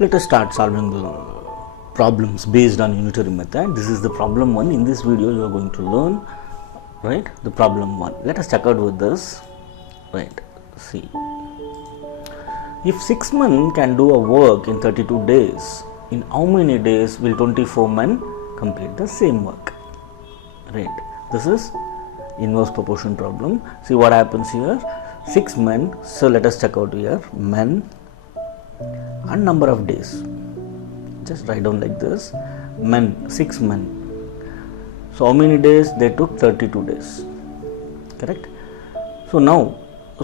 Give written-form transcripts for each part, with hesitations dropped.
Let us start solving the problems based on unitary method. This is the problem 1. In this video you are going to learn, right, the problem 1. Let us check out with this, right. See, if 6 men can do a work in 32 days, in how many days will 24 men complete the same work, right? This is inverse proportion problem. See what happens here, 6 men, so let us check out here, men and number of days. Just write down like this, men, 6 men. So how many days they took? 32 days, correct? So now,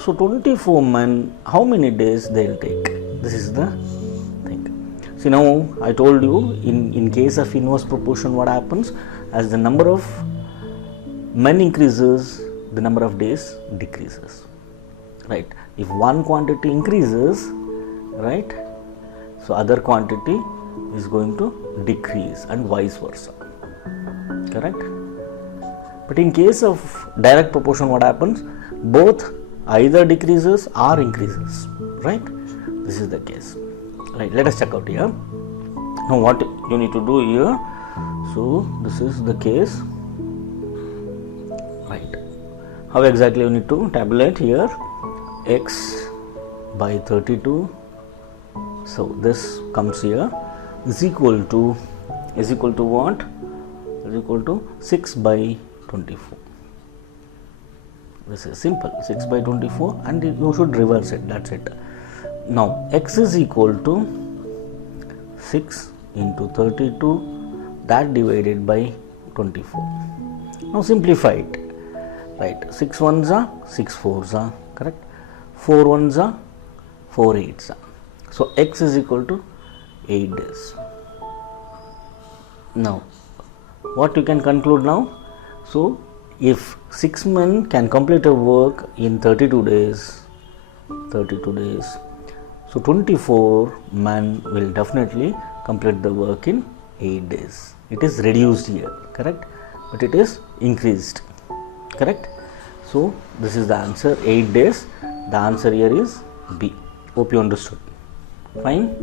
so 24 men, how many days they will take? This is the thing. See now, I told you in case of inverse proportion what happens, as the number of men increases, the number of days decreases, right? If one quantity increases, right, so other quantity is going to decrease and vice versa, correct? But in case of direct proportion what happens, both either decreases or increases, right? This is the case, right? Let us check out here. Now what you need to do here, so this is the case, right? How exactly you need to tabulate here, x by 32, so this comes here is equal to what? Is equal to 6 by 24. This is simple, 6 by 24, and you should reverse it, that's it. Now x is equal to 6 into 32, that divided by 24. Now simplify it, right? 6 ones are 6 fours are, correct? 4 ones are 4 eights are. So x is equal to 8 days. Now what you can conclude now? So if 6 men can complete a work in 32 days, so 24 men will definitely complete the work in 8 days. It is reduced here, correct? But it is increased, correct? So this is the answer, 8 days. The answer here is B. Hope you understood. Fine.